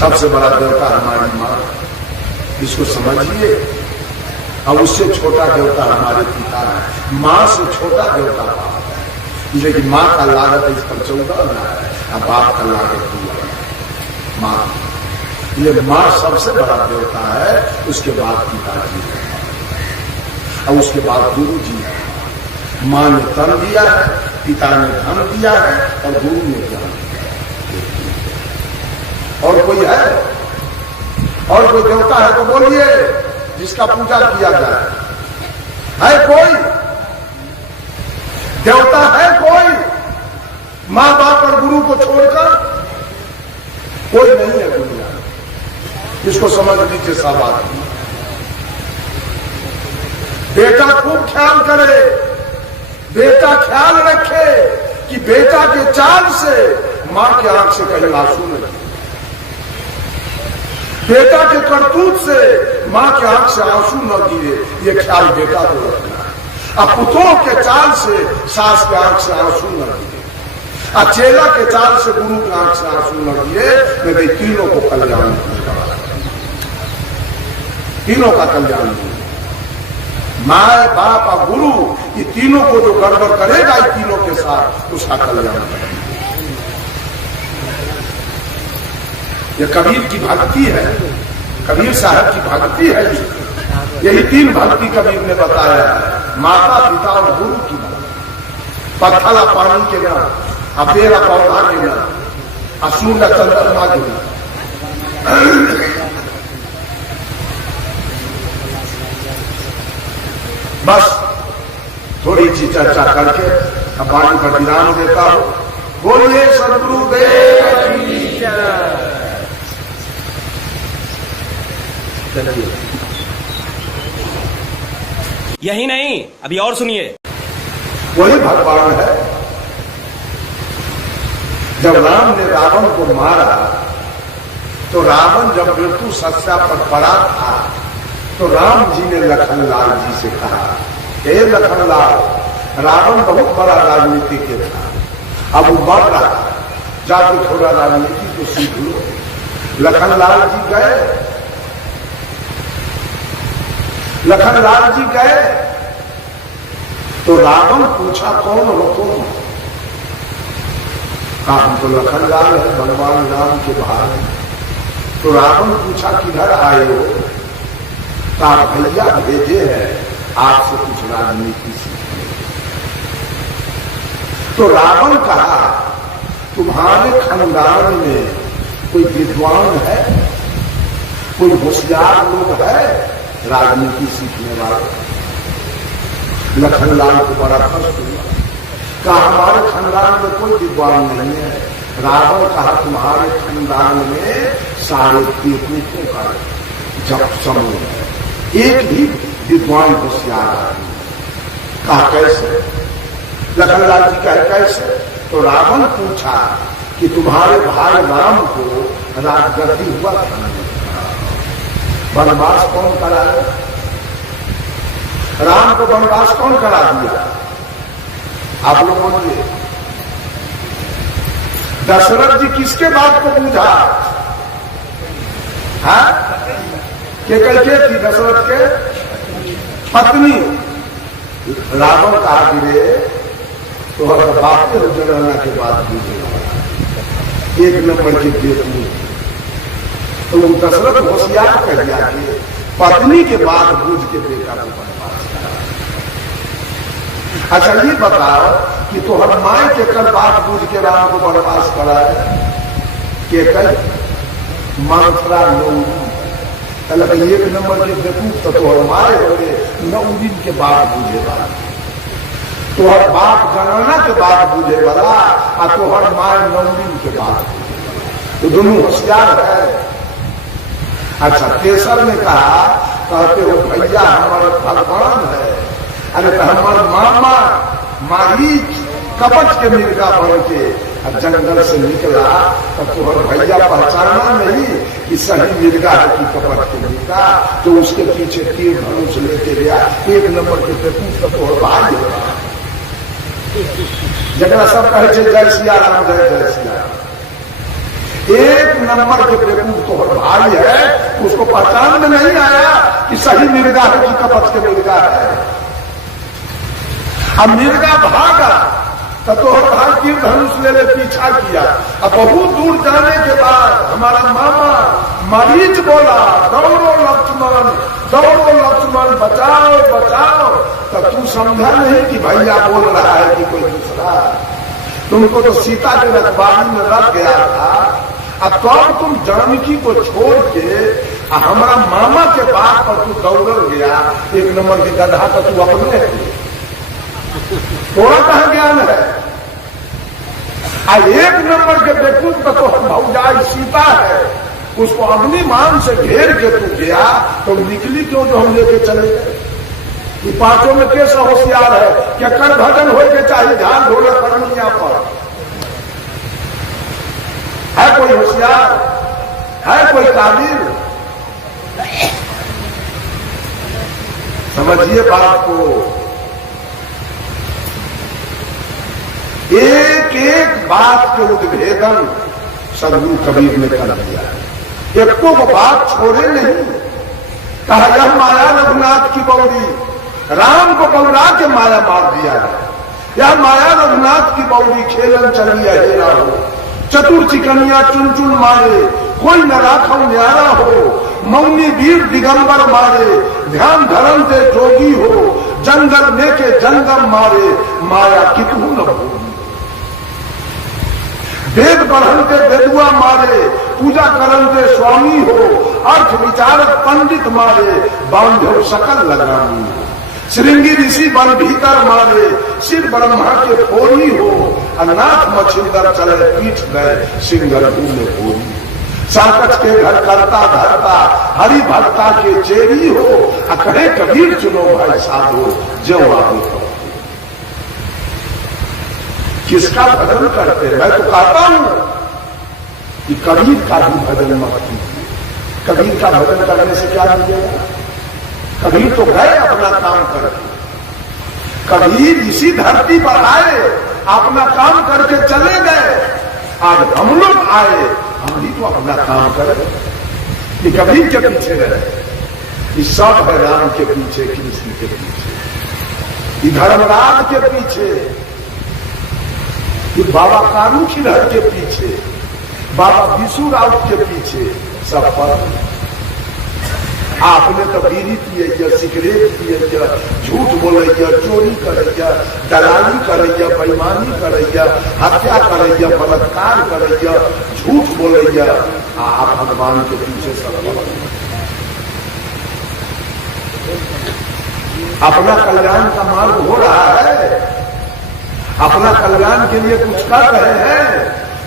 सबसे बड़ा देवता हमारी माँ, इसको समझिए। और उससे छोटा देवता हमारे पिता है। माँ से छोटा देवता बाप है, लेकिन माँ का लागत इस पर 14 है और बाप का लागत 2 है। माँ, ये माँ सबसे बड़ा देवता है, उसके बाद पिताजी है और उसके बाद गुरु जी है। माँ ने तन दिया है, पिता ने धन दिया है और गुरु ने ज्ञान दिया। और कोई है? और कोई देवता है तो बोलिए, जिसका पूजा किया जाए। है कोई देवता? है कोई माँ बाप और गुरु को छोड़कर? कोई नहीं है दुनिया में। इसको समझ लीजिए सब आदमी। बेटा खूब ख्याल करे, बेटा ख्याल रखे कि बेटा के चाल से मां के आंख से कहीं आंसू न गिरे, बेटा के करतूत से मां के आंख से आंसू न गिरे, ये ख्याल बेटा को रखना है। अब पुत्रों के चाल से सास के आंख से आंसू न गिरे, और चेला के चाल से गुरु के आंख से आंसू न गिरे, मेरे तीनों को कल्याण, तीनों का कल्याण हो। माँ बाप और गुरु, ये तीनों को जो गड़बड़ करेगा इन तीनों के साथ, उसका कल्याण करेगा। ये कबीर की भक्ति है, कबीर साहब की भक्ति है। यही 3 भक्ति कबीर ने बताया है, माता पिता और गुरु की भक्ति। पत्थला पानी के नाम, अपेरा पौधा के नाम, असूल चंद्रमा के नाम। बस थोड़ी सी चर्चा करके अब वाणी पर विराम देता हूं। बोलिए सद्गुरुदेव की जय। यही नहीं, अभी और सुनिए। वही भगवान है। जब राम ने रावण को मारा तो रावण जब मृत्यु शैया पर पड़ा था तो राम जी ने लखनलाल जी से कहा, हे लखनलाल, रावण बहुत बड़ा राजनीतिज्ञ था, अब वो मर रहा, जाके थोड़ा राजनीति को सीख लो। लखनलाल जी गए, लखनलाल जी गए तो रावण पूछा, कौन हो तुम? कहा, हम तो लखनलाल है, भगवान राम के भाई। तो रावण पूछा, किधर आए हो? कहा, भैया भेजे हैं आपसे कुछ राजनीति सीखने। तो रावण कहा, तुम्हारे खानदान में कोई विद्वान है, कोई होशियार लोग है राजनीति सीखने वाले? लखनलाल को बड़ा कष्ट हुआ। कहा, हमारे खानदान में कोई विद्वान नहीं है। रावण कहा, तुम्हारे खानदान में सारे बेवकूफों का जब समूह है, एक भी विद्वान होशियार आदमी। कहा, कैसे? लखनलाल जी कहे, कैसे? तो रावण पूछा कि तुम्हारे भाई राम को राजगद्दी हुआ था, वनवास कौन कराया? राम को वनवास कौन करा दिया? आप लोग बोलिए। दशरथ जी किसके बात को पूछा? के कैसे थी दशरथ के पत्नी? रावण कहा, गिरे तो बाप के जनगणना के बाद पूछे, 1 नंबर की बेवकूफ। तो वो दशरथ होशियार कह दिया कि पत्नी के बाद बूझ के बेटा को वनवास करा। अच्छा ये बताओ कि तोहर माए के कर बात बूझ के राम को वनवास कराए? के कर मंत्रा लोग 1 नंबर के बेवकूफ तो तोहर माए हो गए, 9 दिन के बाद बूझे वाला, तोहर बाप गणना के बाद बूझे वाला और तोहर माए 9 दिन के बाद, तो दोनों होशियार है। अच्छा, केसर ने कहा, कहते हो भैया हमारे भगवान है। अरे तो हमारे मामा मारीच कपट के मिर्गा बन के जंगल से निकला, तब तुम्हारे भैया पहचाना नहीं कि सही मिर्गा है कि कपट के मिर्गा, तो उसके पीछे तीर धनुष लेके गया। 1 नंबर के बेवकूफ तो भाई होगा, जगह सब कहे जय सिया राम, जय जय सिया राम। 1 नंबर के बेवकूफ तो भाई है, उसको पहचान में नहीं आया कि सही मिर्गा है कि कपट के मिर्गा है। अब मिर्गा भागा तो भाई तीर धनुष ले पीछा किया। अब बहुत दूर जाने के बाद हमारा मामा मरीज बोला, दौड़ो लक्ष्मण, दौड़ो लक्ष्मण, बचाओ बचाओ। तब तू समझा नहीं कि भैया बोल रहा है कि कोई दूसरा। तुमको तो सीता के रखवाली में रख गया था, अब तो तुम जानकी को छोड़ के हमारा मामा के बात पर तू दौड़ गया। एक नंबर के गधा का तू अपने थोड़ा कहा ज्ञान है। एक नंबर के बेवकूफ का तो भौजाई सीता है, उसको अपनी मान से घेर के तू गया तो निकली क्यों जो हम लेके चले गए। ये पांचों में कैसा होशियार है कि कर भजन हो के चाहे ध्यान ढोला करनिया पर है कोई होशियार, है कोई काबिल। समझिए बात को। एक एक बात के उद्भेदन सदगुरु कबीर ने कर दिया। एक को बात छोड़े नहीं। कहा यह माया रघुनाथ की बौरी, राम को बौरा के माया मार दिया है। यह माया रघुनाथ की बौरी खेलन चलिया हेरा हो, चतुर चिकनिया चुन चुन मारे, कोई न राखो न्यारा हो, मौनी वीर दिगंबर मारे, ध्यान धर्म से जोगी हो, जंगल में के जंगम मारे, माया कितू न भूमि। वेद बढ़न के वेदुआ मारे, पूजा करन के स्वामी हो, अर्थ विचारक पंडित मारे, बांधो सकल लगानी। श्रृंगी ऋषि बन भीतर मारे, सिर ब्रह्मा के फोरी हो, अनाथ मछिंदर चले पीठ गए, सिंगर में होरी। साकच के घर करता धरता, हरि भक्ता के चेरी हो, कहे कबीर चुनो भाई साधो, जो आगे किसका भजन करते हैं। मैं तो कहता हूं कि कबीर का भी भजन मत कीजिए। कबीर का भजन करने से क्या मिलेगा। कबीर तो गए अपना काम करके, कबीर इसी धरती पर आए, अपना काम करके चले गए। आज हम लोग आए, हम ही तो अपना काम करें कि कबीर के पीछे रहे। इस सब है राम के पीछे, कृष्ण के पीछे, धर्मराज के पीछे, कि बाबा कारू खिलहर के पीछे, बाबा विशु राउत के पीछे सब पर। आपने तो बीड़ी पिए, सिगरेट पिए, झूठ बोले, चोरी करे, दलाली करे, बेईमानी करे, हत्या करे, बलात्कार करे, झूठ बोले, आप भगवान के पीछे सब। अपना कल्याण का मार्ग हो रहा है, अपना कल्याण के लिए कुछ कर रहे हैं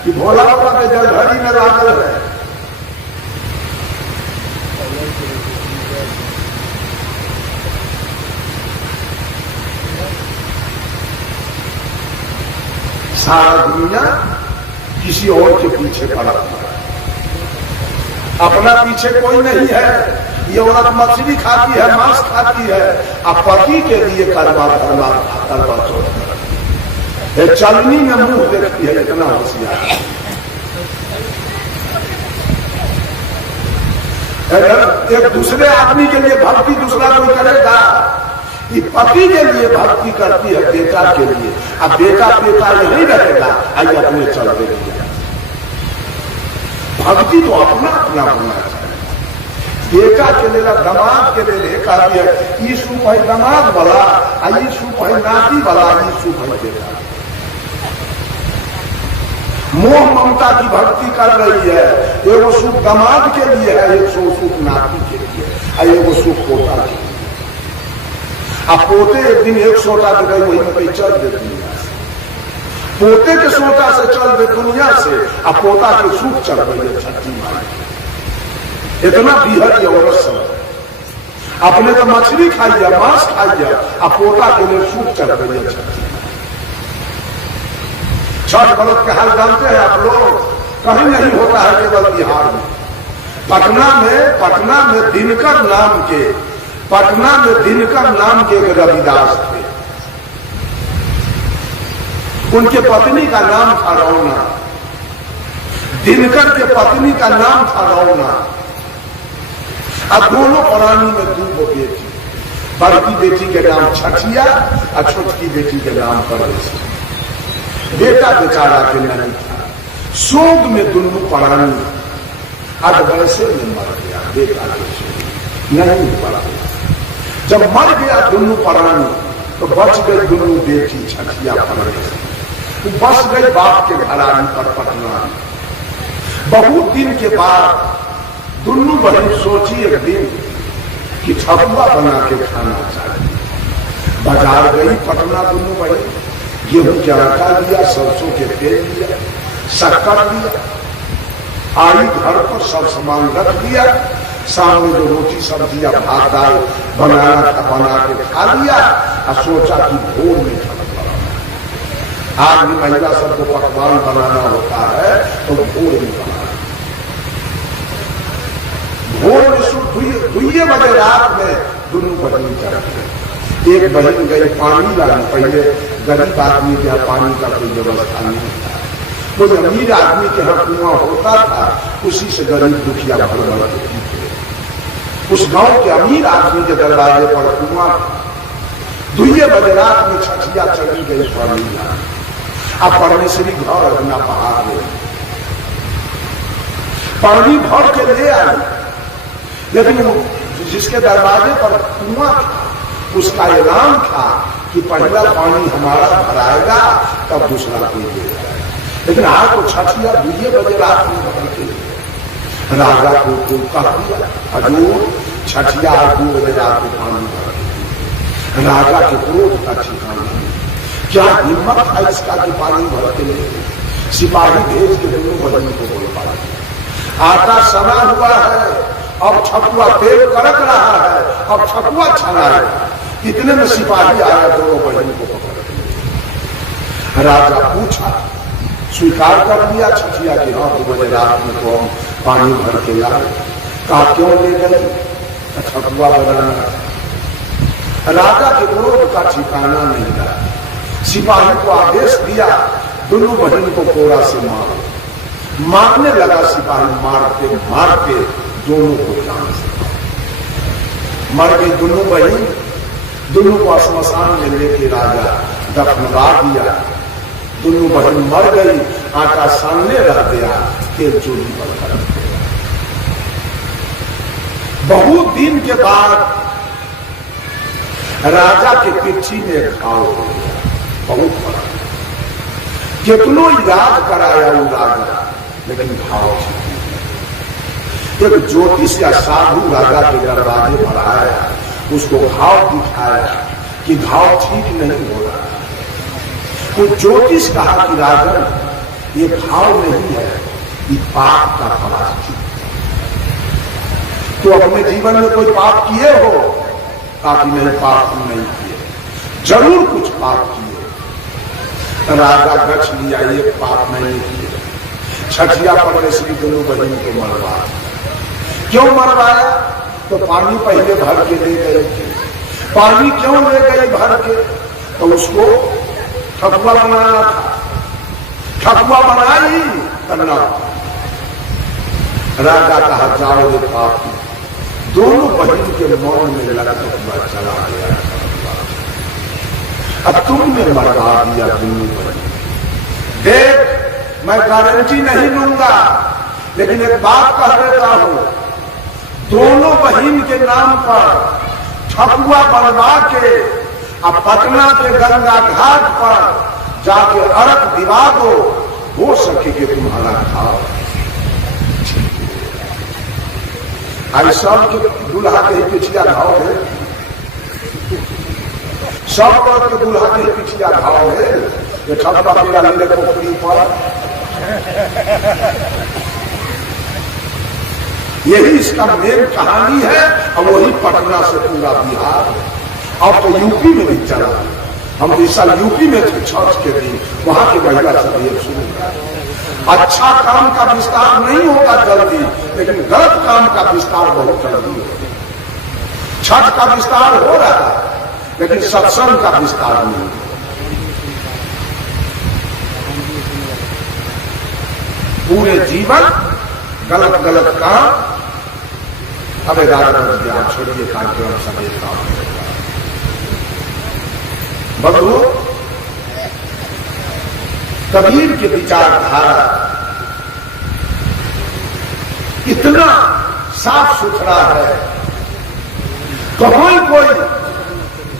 कि भोला बाबा के जलधरी में लागल है। सारा दुनिया किसी और के पीछे पड़ा हुआ है, अपना पीछे कोई नहीं है। ये औरत मछली खाती है, मांस खाती है, अब पति के लिए करवा चौथ चलनी में मुंह देखती है, इतना होशियार। एक दूसरे आदमी के लिए भक्ति दूसरा कोई करेगा, ये पति के लिए भक्ति करती है, बेटा के लिए। अब बेटा बेटा नहीं रहेगा, आइए अपने चल देंगे। भक्ति तो अपना अपना होना चाहिए। बेटा के लिए, दामाद के लिए कहती है, यीशु भाई दामाद वाला, यीशु भाई नाती वाला, यीशु भाई बेटा। मोह ममता की भक्ति कर रही है। एगो सुख दामाद के लिए है, एक सुख नाती के लिए, एगो सुख पोता के लिए। अब पोते एक दिन एक सोटा दे गई, वही में चल दे दुनिया से। पोते के सोटा से चल दे दुनिया से, अब पोता के सुख चल रही है छठी माई। इतना बीहर ये औरत सब अपने तो मछली खाइए, मांस खाइए, अब पोता के लिए सुख चल रही है छठी। छठ व्रत के हाल जानते हैं आप लोग, कहीं नहीं होता है केवल बिहार में। पटना में दिनकर नाम के एक रविदास थे। उनके पत्नी का नाम था रौना। दिनकर के पत्नी का नाम था रौना। अब दोनों प्राणी में दो बेटी, बड़की बेटी के नाम छठिया और छोटकी बेटी के नाम परवेशी। बेटा बेचारा के नहीं था, शोक में दोनों प्राणी अब वैसे में मर गया। बेटा नहीं पड़ा, जब मर गया दोनों प्राणी तो बच गई दोनों बेटी छठिया परवेशी। बस गई बाप के घरानी पर पटना। बहुत दिन के बाद दोनों बहन सोची एक दिन कि ठकुआ बना के खाना चाहिए। बाजार गई पटना दोनों बहन, गेहूं के आटा लिया, सरसों के तेल लिया, शक्कर लिया, आई घर पर सब सामान रख दिया। सामने जो रोटी सब्जियां भात दाल बनाना था बना के खा लिया और सोचा कि भोर में ठकुआ। आज भी महिला सबको पकवान बनाना होता है तो भोर में बनाना। भोर में 2 बजे रात में दोनों बहन चढ़। एक बहन गई पानी लाने, पहले गरीब आदमी के यहाँ पानी का कोई व्यवस्था नहीं था। वो अमीर आदमी के यहाँ कुआं होता था, उसी से गरीब दुखिया भर पीते। उस गांव के अमीर आदमी के दरवाजे पर कुआं। 2 बजे रात में छठिया चली गई पानी लाने। अब परमेश्वरी घर अपना बाहर ले पानी भर के ले आई, लेकिन जिसके दरवाजे पर कुआं था उसका ऐलान था कि पहला पानी हमारा भराएगा तब दूसरा कोई देगा। लेकिन आज तो छठिया 2 बजे रात में भर के राजा को कह दिया, हजूर छठिया 2 बजे रात में पानी भर। राजा के क्रोध का ठिकाना नहीं। क्या हिम्मत है इसका कि पानी भर के लिए? सिपाही भेज के दोनों बहन को बोल पड़ा। आटा सना हुआ है, अब ठकुआ तेल कड़क रहा है, अब ठकुआ छनाएगा। इतने में सिपाही आया, दोनों बहन को पकड़ लिया। राजा पूछा, स्वीकार कर लिया छठिया कि हाँ 2 बजे रात में तो हम पानी भर के लाए। कहा क्यों ले गए? ठकुआ बनाना। राजा के क्रोध का ठिकाना नहीं रहा। सिपाही को आदेश दिया, दोनों बहन को कोड़ा से मारो। मारने लगा सिपाही, मारते मारते दोनों को जान से मर गई दोनों बहन। दोनों को श्मशान में लेके राजा दफनवा दिया। दोनों बहन मर गई, आटा सामने रह गया, तेल चूल्ही पर कर दिया। बहुत दिन के बाद राजा के पिछी में घाव हो गया, बहुत बड़ा। कितनों इलाज कराया वो राजा, लेकिन घाव ठीक नहीं। एक ज्योतिष या साधु राजा के दरवाजे पर आया, उसको घाव दिखाया कि घाव ठीक नहीं हो रहा। वो ज्योतिष कहा कि राजन ये घाव नहीं है, ये पाप का प्रायश्चित। तो अपने जीवन में कोई पाप किए हो? ताकि नहीं, पाप नहीं किए, जरूर कुछ पाप किए। राजा गछ लिया, ये पाप नहीं किए। छठिया परमेश्वरी दोनों बहन को मरवाया। क्यों मरवाया? तो पानी पहले भर के ले गए थे। पानी क्यों ले गए भर के? तो उसको ठकुआ बनाना था। ठकुआ बनाई करना। राजा कहा जाओ ये पापी। दोनों बहन के मन में लगा हुआ चला गया। अब तुमने मरवा दिया दोनों बहन। देख, मैं गारंटी नहीं लूंगा, लेकिन एक बात कह देता हूं, दोनों बहन के नाम पर ठकुआ बनवा के अब पटना के गंगा घाट पर जाके अर्घ दिवा दो, हो सके कि तुम्हारा खाओ। आई सब के दूल्हा के पिछिया घाव है, सब वर्ग के दूल्हा के पिछिया घाव है। ये ठकुआ पीला नीले पोखरी पर, यही इसका मेन कहानी है। और वही पटना से पूरा बिहार, अब तो यूपी में भी चला। हम इस साल यूपी में थे छठ के दिन, वहां की महिला सब ये शुरू। अच्छा काम का विस्तार नहीं होगा जल्दी, लेकिन गलत काम का विस्तार बहुत जल्दी होगा। छठ का विस्तार हो रहा है, लेकिन सत्संग का विस्तार नहीं। पूरे जीवन गलत गलत काम। अब 11 बज गया, छोड़िए कार्यक्रम समय काम बंधु। कबीर के विचारधारा इतना साफ सुथरा है, कहीं कोई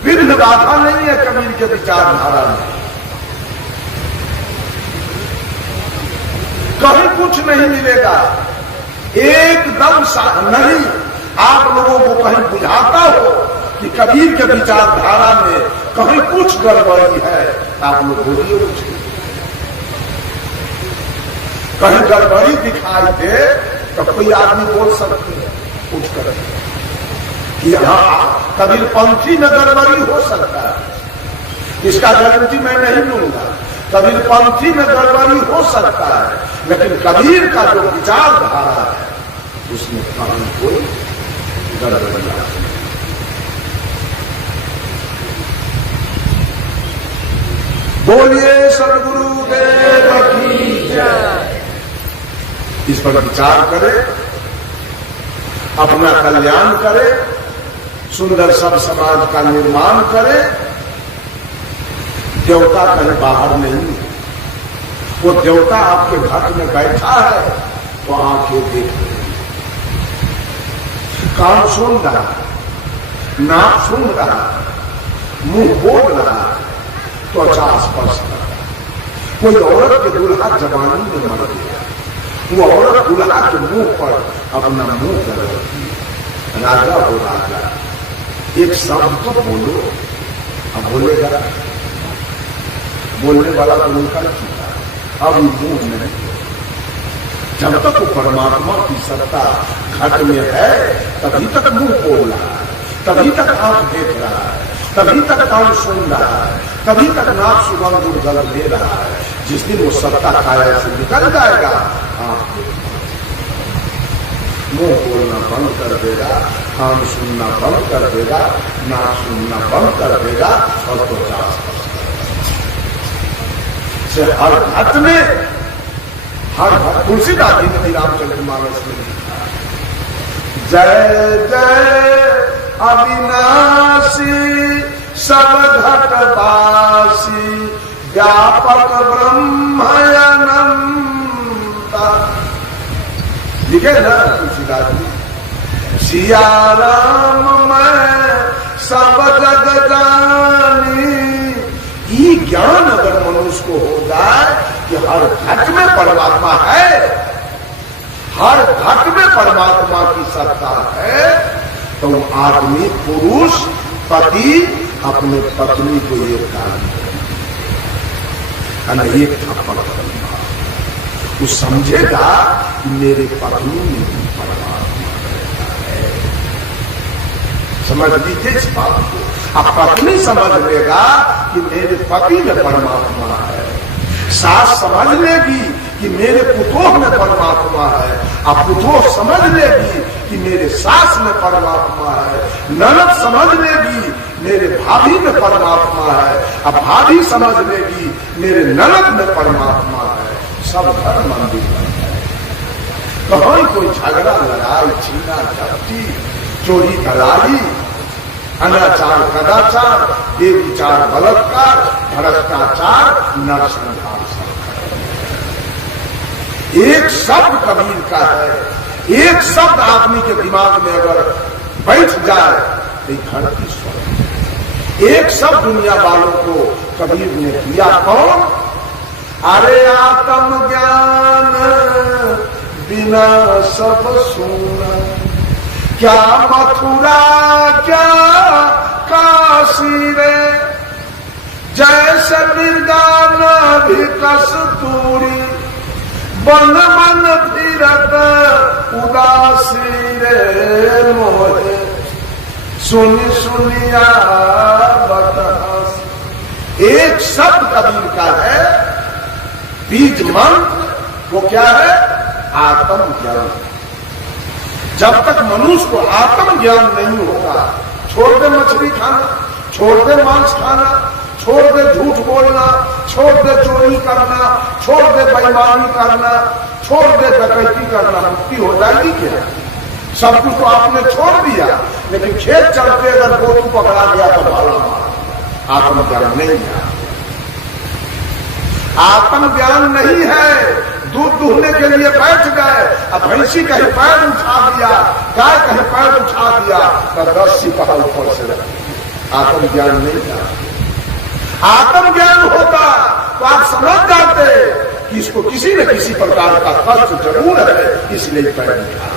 विघ्न बाधा नहीं है कबीर के विचारधारा में, कहीं कुछ नहीं मिलेगा, एकदम नहीं। आप लोगों को कहीं बुझाता हो कि कबीर के विचारधारा में कहीं कुछ गड़बड़ी है, आप लोग बोलिए कुछ। कहीं गड़बड़ी दिखाई दे तो कोई आदमी बोल सकते हैं कुछ कर कि हाँ कबीरपंथी में गड़बड़ी हो सकता है, इसका गारंटी मैं नहीं लूंगा। कबीरपंथी में गड़बड़ी हो सकता है, लेकिन कबीर का जो विचारधारा है उसमें कहीं कोई गड़बड़ी नहीं। बोलिए सद्गुरुदेव की जय। इस पर विचार करे, अपना कल्याण करे, सुंदर सब समाज का निर्माण करे। देवता कहीं बाहर नहीं, वो देवता आपके घर में बैठा है तो आंखें देख रही, कान सुन रहा, नाक सुन रहा, मुंह बोल रहा, त्वचा स्पर्श कर रहा। कोई औरत के दुल्हा जवानी में मर गया, वो औरत दुल्हा के मुंह पर अपना मुंह कर रही, राजा हो राजा, एक शब्द तो बोलो। अब बोलेगा, बोलने वाला तो उनका चुका, अब मुंह नहीं। जब तक वो परमात्मा की सत्ता घट में है तभी तक मुंह बोल रहा है, तभी तक आंख देख रहा है, तभी तक कान सुन रहा है, तभी तक नाक सुगंध उर्गल ले रहा है। जिस दिन वो सत्ता काया से निकल जाएगा, आंख मुंह बोलना बंद कर देगा, कान सुनना बंद कर देगा, नाक सुनना बंद कर देगा और त्वचा से हर घट में, हर तुलसीदास जी ने रामचंद्र मानस में लिखा, जय जय अविनाशी सब घटवासी व्यापक ब्रह्म अनंत। लिखे ना तुलसीदास जी, सिया राम मैं सब जग जानी। ये ज्ञान अगर मनुष्य को हो जाए कि हर घट में परमात्मा है, हर घट में परमात्मा की सत्ता है, तो आदमी पुरुष पति अपने पत्नी को एक काम करे, एक थप्पड़ करूंगा, वो समझेगा कि मेरे पत्नी में भी परमात्मा है। समझ लीजिए इस बात को। अब पत्नी समझ लेगा कि मेरे पति में परमात्मा है, सास समझ लेगी कि मेरे पुतोह में परमात्मा है, अब पुतोह समझ लेगी कि मेरे सास में परमात्मा है, ननद समझ लेगी मेरे भाभी में परमात्मा है, अब भाभी समझ लेगी मेरे ननद में परमात्मा है। सब घर मंदिर बन जाए, कहीं कोई झगड़ा लड़ाई छीना झपटी चोरी दलाली अनाचार कदाचार बेविचार बलात्कार भ्रष्टाचार नरसंहार एक शब्द कबीर का है, एक शब्द आदमी के दिमाग में अगर बैठ जाए तो धरती स्वर्ग। एक शब्द दुनिया वालों को कबीर ने दिया, कौन? अरे आत्म ज्ञान बिना सब सुना, क्या मथुरा क्या काशी रे, जैसे निर्गाना भी कस्तूरी, बन मन फिरत उदासी रे मोहे, सुनी सुनिया बतास। एक शब्द कबीर का है, बीज मंत्र, वो क्या है? आत्म ज्ञान। जब तक मनुष्य को आत्म ज्ञान नहीं होगा, छोड़ दे मछली खाना, छोड़ दे मांस खाना, छोड़ दे झूठ बोलना, छोड़ दे चोरी करना, छोड़ दे बेईमानी करना, छोड़ दे डकैती करना, मुक्ति हो जाएगी क्या? सब कुछ तो आपने छोड़ दिया, लेकिन खेत चलते अगर गोतू पकड़ा गया तो भाला मारा। आत्मज्ञान नहीं है, आत्मज्ञान नहीं है। दूध दूहने के लिए बैठ गए, अब भैंसी कहीं पैर उठा दिया, गाय कहीं पैर उठा दिया तो 10 सिपाही ऊपर से रखे। आत्मज्ञान नहीं था। आत्मज्ञान होता तो आप समझ जाते कि इसको किसी न किसी प्रकार का कष्ट जरूर है, इसलिए पैर उठा।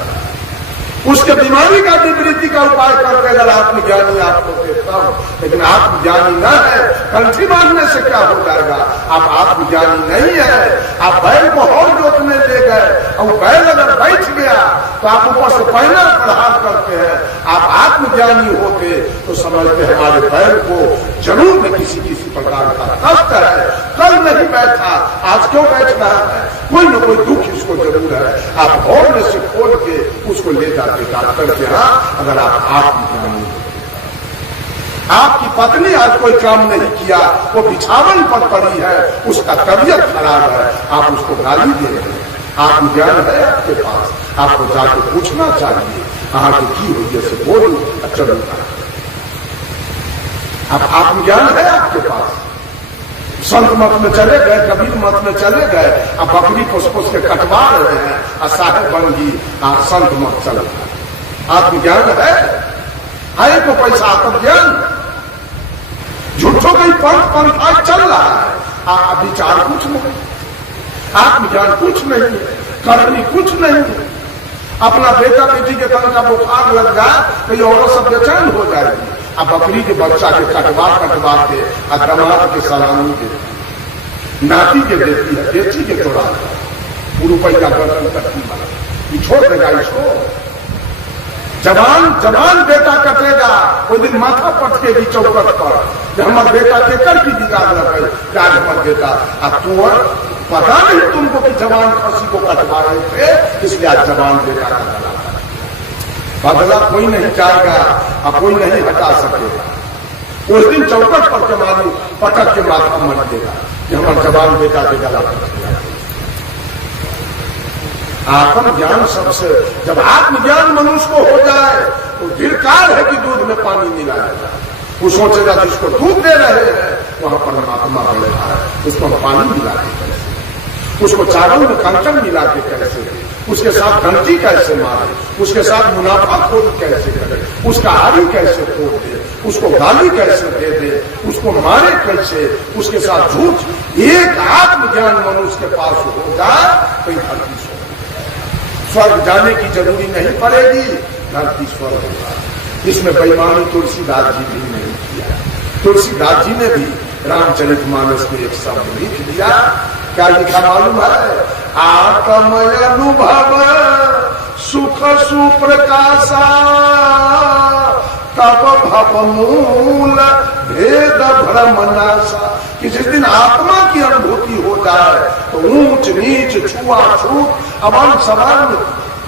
उसके बीमारी का निवृत्ति का उपाय करके अगर आत्मज्ञानी आपको देता हूं, लेकिन आत्मज्ञानी न है, कंठी बांधने से क्या हो जाएगा? आप आत्मज्ञानी नहीं है। आप बैल को हौड़ जोतने ले गए और बैल अगर बैठ गया तो आप ऊपर से पहना प्रहार करते हैं। आप आत्मज्ञानी होते तो समझते हमारे बैल को जरूर न किसी प्रकार का कष्ट है, कल नहीं बैठा, आज क्यों बैठ रहा है? कोई न कोई दुख इसको जरूर है। आप हौड़ से खोल के उसको ले जाते डॉक्टर के यहाँ। अगर आप आत्मज्ञानी, आपकी पत्नी आज कोई काम नहीं किया, वो बिछावन पर पड़ी है, उसका तबीयत खराब है, आप उसको गाली दे रहे हैं। आत्मज्ञान है आपके पास, आपको जाके पूछना चाहिए आगे की हुई है से बोलू चलो। अब आत्मज्ञान है आपके पास। संत मत में चले गए, कबीर मत में चले गए, अब बकरी पोस पोस के कटवा रहे हैं, साहेब बन गई, संत मत चल रहा। आत्मज्ञान है तो पैसा आत्मज्ञान। झूठों की पंथ चल रहा है, विचार कुछ नहीं, आत्मज्ञान कुछ नहीं है, करनी कुछ नहीं है। अपना बेटा बेटी के तन का बुखार लग जाए तो ये औरत सब बेचैन हो जाएगी। अब बकरी के बच्चा के कटवा के अक्रमात के सलामी देती, नाती के देती है, बेची के चोरा रुपया बर्तन करती वाला छोड़ देगा इसको। जवान बेटा कटेगा, वो दिन माथा पटकेगी चौकट पर, हमारे बेटा के कर की बिगाड़ लगे, क्या हमारे बेटा अब तू पता नहीं तुमको कि जवान खसी को कटवा रहे थे, इसलिए आज जवान बेटा का बदला कोई नहीं जाएगा और कोई नहीं हटा सकेगा। उस दिन चौकट पर जवानी पटक के माथा मर देगा कि हमारे जवान बेटा के गला पटक गया। आत्मज्ञान सबसे, जब आत्मज्ञान मनुष्य को हो जाए तो धिक्कार है कि दूध में पानी मिलाएगा। वो सोचेगा जिसको दूध दे रहे हैं वहां परमात्मा बढ़ रहा है, उसको पानी मिला के कैसे, उसको चावल में कंचन मिला के कैसे, उसके साथ घंटी कैसे मारे, उसके साथ मुनाफाखोरी कैसे करे, उसका आरी कैसे तोड़ दे, उसको गाली कैसे दे दे, उसको मारे कैसे, उसके साथ झूठ। एक आत्मज्ञान मनुष्य के पास हो जाए तो धरती स्वर्ग जाने की जरूरी नहीं पड़ेगी, धरती स्वर्ग होगा। इसमें बेईमानी तुलसीदास जी भी नहीं किया। तुलसीदास जी ने भी रामचरितमानस में एक शब्द लिख दिया, क्या लिखा मालूम है? आत्मय अनुभव सुख सुप्रकाशा तप भव मूल भेद भ्रम नाशा। कि जिस दिन आत्मा की अनुभूति हो जाए तो ऊंच नीच छुआछूत अवन सवन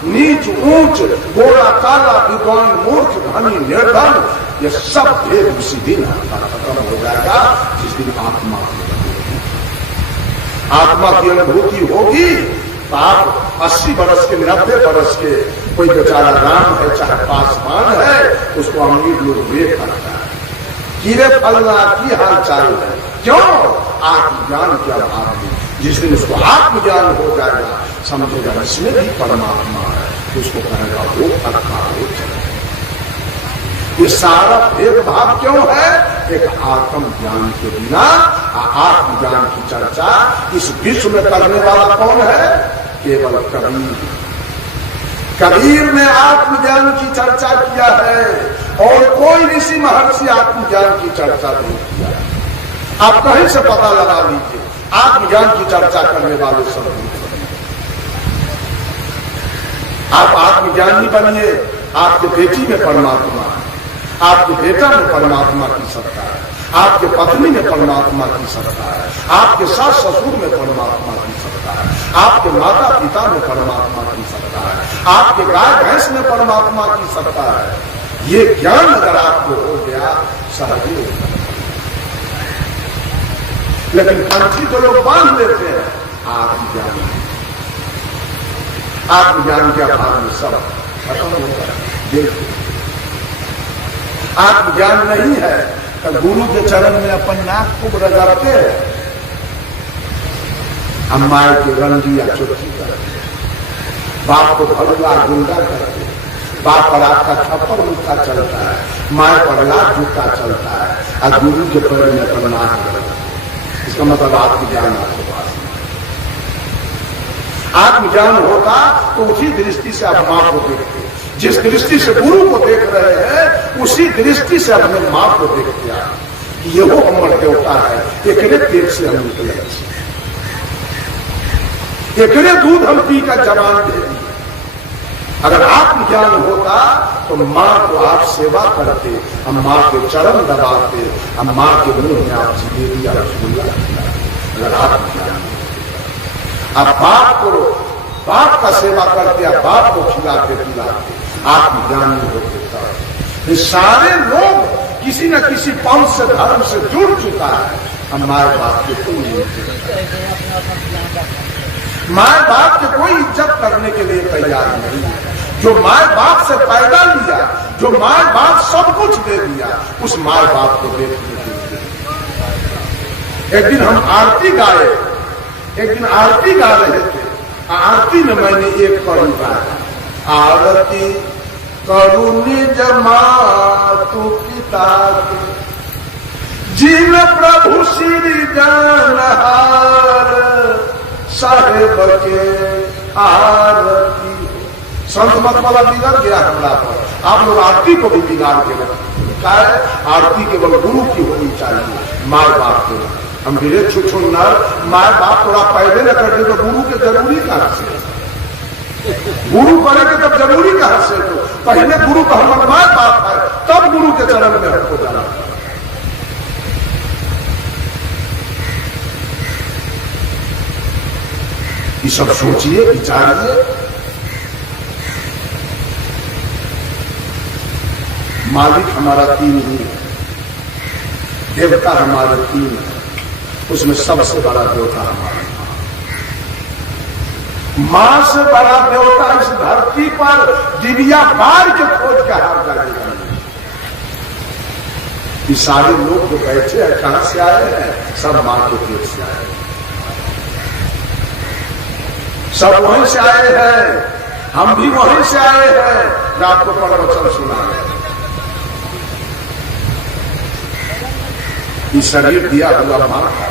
नीच ऊंच गोरा काला विद्वान मूर्ख धनी निर्धन ये सब भेद उसी दिन खत्म हो जाएगा जिस दिन आत्मा की अनुभूति होगी। तो आप 80 बरस के 90 बरस के कोई बेचारा राम है चाहे पासवान है, उसको अमीर लोग देख करता है कीड़े फलना की हाल चाल है, क्यों? आत्मज्ञान के अभाव में। जिस दिन उसको आत्मज्ञान हो जाएगा समझेगा इसमें भी परमात्मा है, उसको कहेगा वो अर्थात हो चले। ये सारा भेदभाव क्यों है? एक आत्मज्ञान के बिना आत्मज्ञान की चर्चा इस विश्व में करने वाला कौन है? केवल कबीर। कबीर ने आत्मज्ञान की चर्चा किया है और कोई ऋषि महर्षि आत्मज्ञान की चर्चा नहीं किया। आप कहीं से पता लगा लीजिए आत्मज्ञान की चर्चा करने वाले सब। आप आत्मज्ञानी बनिए, आपके बेटी में परमात्मा है, आपके बेटा में परमात्मा की सत्ता है, आपके पत्नी में परमात्मा की सत्ता है, आपके सास ससुर में परमात्मा की सत्ता है, आपके माता पिता में परमात्मा की सत्ता है, आपके गाय भैंस में परमात्मा की सत्ता है। ये ज्ञान अगर आपको हो गया सहज हो गया। लेकिन पंछी तो लोग बांध लेते हैं, आत्मज्ञान आत्मज्ञान के अभाव में सब खत्म होगा। देखो आत्मज्ञान नहीं है तो गुरु के चरण में अपन नाक को रगड़ते हैं, अम्मा के रंगिया चोटी करते, बाप को भगवा गुंडा करते, बाप पर आपका थप्पड़ मुक्का चलता है, माए पर लाख जूता चलता है और गुरु के पैर में अपन नाक रगड़ते। इसका मतलब आत्मज्ञान आपके पास आत्मज्ञान होता तो उसी दृष्टि से आप मां को देखते, जिस दृष्टि से गुरु को देख रहे हैं उसी दृष्टि से अपने मां को देखते हैं। ये वो हमर देवता है, एकरे पेट से हम निकले, एकरे दूध हम पी का जवान दे दिए। अगर आत्मज्ञान होता तो मां को आप सेवा करते, हम मां के चरण दबाते, हम मां के मुंह में आप जिलेबी या रसगुल्ला। अगर आत्मज्ञान आप बाप का सेवा करते, आप बाप को खिलाते पिलाते, आत्मज्ञान नहीं होते। ये सारे लोग किसी न किसी पंथ से धर्म से जुड़ चुका है, हमारे बाप के कोई नहीं, माए बाप के कोई इज्जत करने के लिए तैयार नहीं है। जो माए बाप से पैदा लिया, जो माए बाप सब कुछ दे दिया, उस माए बाप को देखने के लिए एक दिन हम आरती गाए, एक दिन आरती गा रहे थे, आरती में मैंने एक कड़ी गाया, आरती करुणी जमातु पिता के, जिन प्रभु श्री जानहार, साहेब के आरती। संत मत वाला बिगड़ गया हमरा पर, आप लोग आरती को भी बिगाड़ के रखा है। आरती केवल गुरु की होनी चाहिए, माँ बाप के। हम धीरे छुछो नर माँ बाप थोड़ा पैदे न करते तो गुरु के जरूरी कहां से, गुरु करेंगे तब जरूरी कहां से। तो पहले गुरु का हम माँ बाप है, तब गुरु के चरण में हमको जाना। ये सब सोचिए, विचारिए। मालिक हमारा तीन ही है, देवता हमारे तीन है, उसमें सबसे बड़ा देवता हमारा मां से बड़ा देवता इस धरती पर दिव्या बार के खोज का हार जाएगा। ये सारे लोग जो बैठे हैं कहां से आए हैं? सब मां के पेट से आए हैं, सब वहीं से आए हैं, हम भी वहीं से आए हैं। रात को प्रवचन सुना है, ये शरीर दिया हुआ मां का,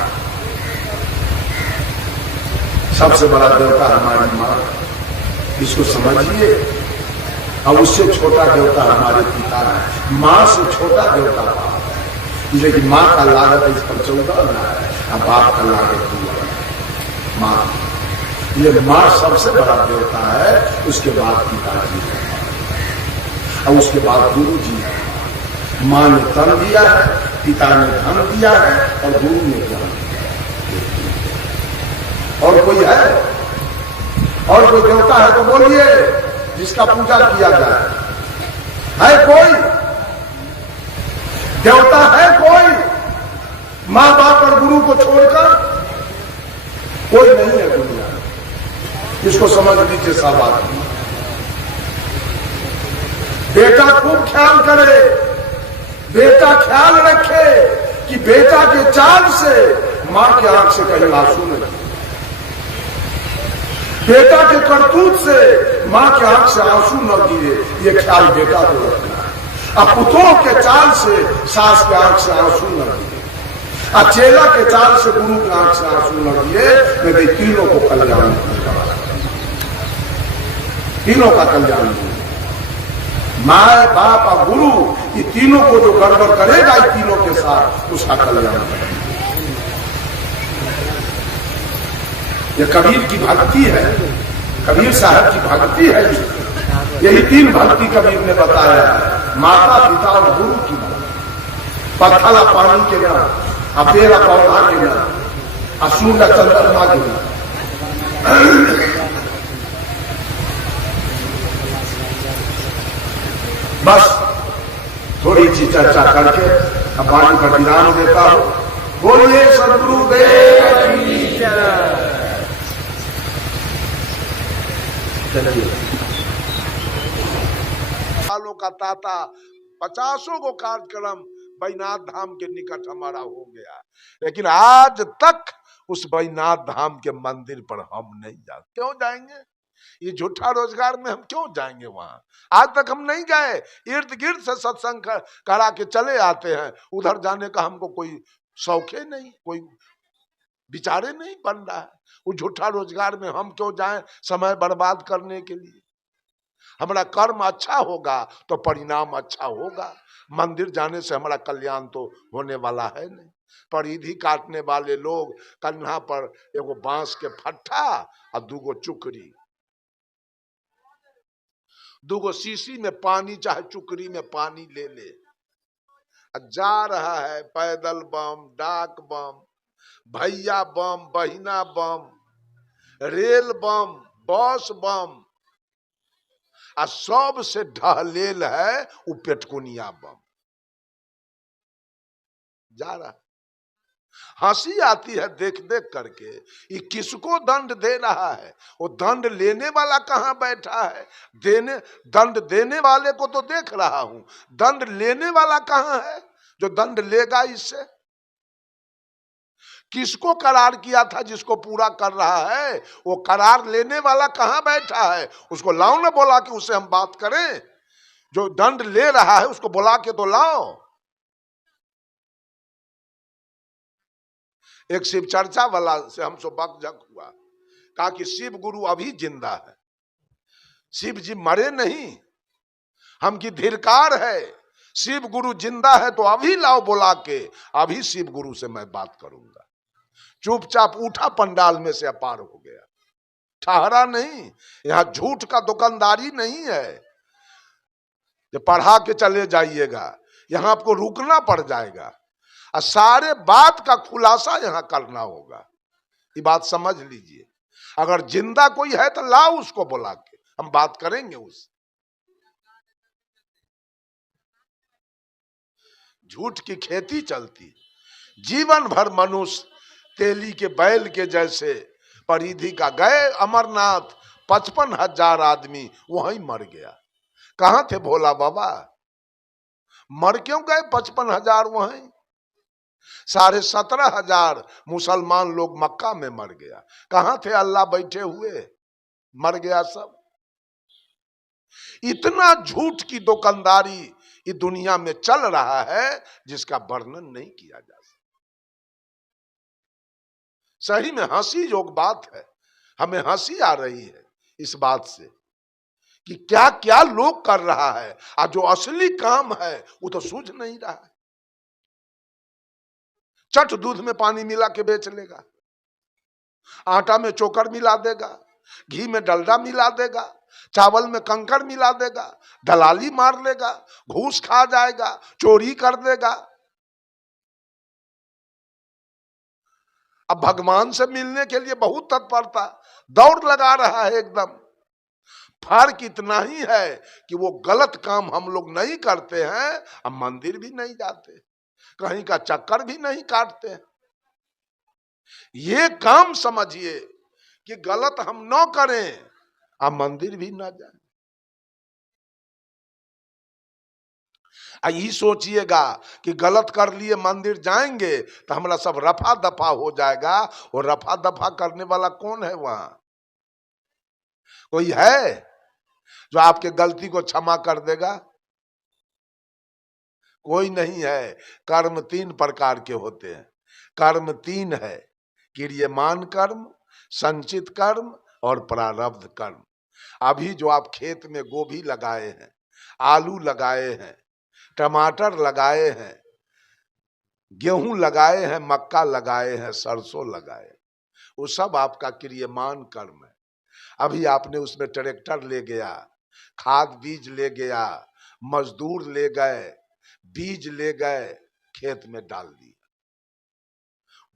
सबसे बड़ा देवता हमारी मां, इसको समझिए। और उससे छोटा देवता हमारे पिता है, मां से छोटा देवता बाप है। लेकिन मां का लागत इस पर 14 है और बाप का लागत 2 है। मां, ये मां सबसे बड़ा देवता है, उसके बाद पिताजी है और उसके बाद गुरु जी है। मां ने तन दिया है, पिता ने धन दिया है और गुरु ने ज्ञान दिया है। और कोई है? और कोई देवता है तो बोलिए, जिसका पूजा किया जाए। है कोई देवता? है कोई मां बाप और गुरु को छोड़कर? कोई नहीं है दुनिया में। इसको समझ लीजिए सब आदमी। बेटा खूब ख्याल करे, बेटा ख्याल रखे कि बेटा के चाल से मां के आंख से कहीं आंसू न गिरे, बेटा के करतूत से मां के आंख से आंसू न गिरे, ये ख्याल बेटा को रखना है। अब पुत्रों के चाल से सास के आंख से आंसू न गिरे, और चेला के चाल से गुरु के आंख से आंसू न गिरे, मेरे तीनों को कल्याण, तीनों का कल्याण होगा। माँ बाप और गुरु, ये तीनों को जो गड़बड़ करेगा इन तीनों के साथ, उसका कल्याण करेगा। ये कबीर की भक्ति है, कबीर साहब की भक्ति है। यही 3 भक्ति कबीर ने बताया है, माता पिता और गुरु की भक्ति। पत्थला पानी के नाम, अपेरा पौधा के नाम, असूर चंद्रमा के नाम। बस थोड़ी सी चर्चा करके अब वाणी पर विराम देता हूं। बोलिए सद्गुरुदेव की जय। चलिए। सालों का ताता 50 को कार्यक्रम बैजनाथ धाम के निकट हमारा हो गया, लेकिन आज तक उस बैजनाथ धाम के मंदिर पर हम नहीं जाते। क्यों जाएंगे? ये झूठा रोजगार में हम क्यों जाएंगे वहां? आज तक हम नहीं गए। इर्द गिर्द से सत्संग करा के चले आते हैं, उधर जाने का हमको कोई शौक ही नहीं, कोई विचारे नहीं बन रहा है। वो झूठा रोजगार में हम क्यों जाएं समय बर्बाद करने के लिए? हमारा कर्म अच्छा होगा तो परिणाम अच्छा होगा। मंदिर जाने से हमारा कल्याण तो होने वाला है नहीं। परिधि काटने वाले लोग कन्हा पर एगो बांस के फट्ठा और दूगो चुकरी, दूगो शीशी में पानी चाहे चुकरी में पानी ले ले, जा रहा है पैदल बम, डाक बम, भैया बम, बहिना बम, रेल बम, बस बम, आ सबसे ढहलेल है वो पेटकुनिया बम। जा रहा, हंसी आती है देख देख करके। ये किसको दंड दे रहा है? वो दंड लेने वाला कहाँ बैठा है? दंड देने वाले को तो देख रहा हूं, दंड लेने वाला कहाँ है जो दंड लेगा इससे? किसको करार किया था जिसको पूरा कर रहा है? वो करार लेने वाला कहाँ बैठा है? उसको लाओ ना, बोला कि उससे हम बात करें। जो दंड ले रहा है उसको बुला के तो लाओ। एक शिव चर्चा वाला से हमसे बकझक हुआ, कहा कि शिव गुरु अभी जिंदा है, शिव जी मरे नहीं। हम की धिरकार है, शिव गुरु जिंदा है तो अभी लाओ बुला के, अभी शिव गुरु से मैं बात करूंगा। चुपचाप उठा, पंडाल में से अपार हो गया। ठहरा नहीं, यहां झूठ का दुकानदारी नहीं है जो पढ़ा के चले जाइएगा, यहां आपको रुकना पड़ जाएगा और सारे बात का खुलासा यहां करना होगा। ये बात समझ लीजिए। अगर जिंदा कोई है तो लाओ उसको बुला के, हम बात करेंगे उससे। झूठ की खेती चलती, जीवन भर मनुष्य तेली के बैल के जैसे परिधि का गए अमरनाथ, 55,000 आदमी वहीं मर गया। कहां थे भोला बाबा? मर क्यों गए 55,000 वहीं? 17,500 मुसलमान लोग मक्का में मर गया। कहां थे अल्लाह बैठे हुए? मर गया सब। इतना झूठ की दुकानदारी इस दुनिया में चल रहा है जिसका वर्णन नहीं किया जा सकता। सही में हंसी योग बात है, हमें हंसी आ रही है इस बात से कि क्या क्या लोग कर रहा है, और जो असली काम है वो तो सूझ नहीं रहा है। चट दूध में पानी मिला के बेच लेगा, आटा में चोकर मिला देगा, घी में डलडा मिला देगा, चावल में कंकड़ मिला देगा, दलाली मार लेगा, घूस खा जाएगा, चोरी कर देगा। अब भगवान से मिलने के लिए बहुत तत्परता, दौड़ लगा रहा है एकदम। फर्क इतना ही है कि वो गलत काम हम लोग नहीं करते हैं, अब मंदिर भी नहीं जाते, कहीं का चक्कर भी नहीं काटते हैं। ये काम समझिए कि गलत हम न करें, अब मंदिर भी न जाए। ये सोचिएगा कि गलत कर लिए मंदिर जाएंगे तो हमारा सब रफा दफा हो जाएगा। और रफा दफा करने वाला कौन है वहां? कोई है जो आपके गलती को क्षमा कर देगा? कोई नहीं है। कर्म 3 प्रकार के होते हैं। कर्म 3 है, क्रियमान कर्म, संचित कर्म और प्रारब्ध कर्म। अभी जो आप खेत में गोभी लगाए हैं, आलू लगाए हैं, टमाटर लगाए हैं, गेहूं लगाए हैं, मक्का लगाए हैं, सरसों लगाए, वो सब आपका क्रियमान कर्म है। अभी आपने उसमें ट्रैक्टर ले गया, खाद बीज ले गया, मजदूर ले गए, बीज ले गए, खेत में डाल दिया,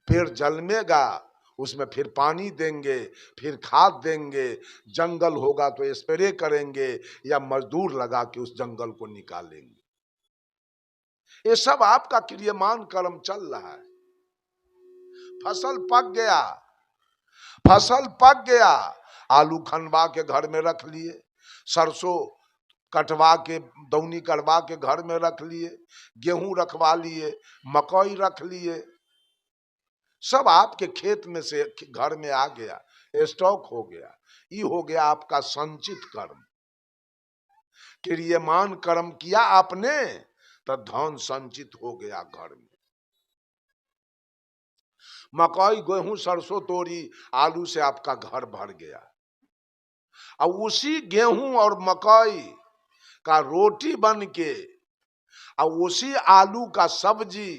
फिर जन्मेगा, उसमें फिर पानी देंगे, फिर खाद देंगे, जंगल होगा तो स्प्रे करेंगे या मजदूर लगा के उस जंगल को निकालेंगे। ये सब आपका क्रियमान कर्म चल रहा है। फसल पक गया, फसल पक गया, आलू खनवा के घर में रख लिए, सरसों कटवा के दौनी करवा के घर में रख लिए, गेहूं रखवा लिए, मकई रख लिए, सब आपके खेत में से घर में आ गया, स्टॉक हो गया। ये हो गया आपका संचित कर्म। क्रियमान कर्म किया आपने तो धन संचित हो गया घर में। मकई गेहूं सरसों तोरी आलू से आपका घर भर गया। अब उसी गेहूं और मकई का रोटी बन के और उसी आलू का सब्जी,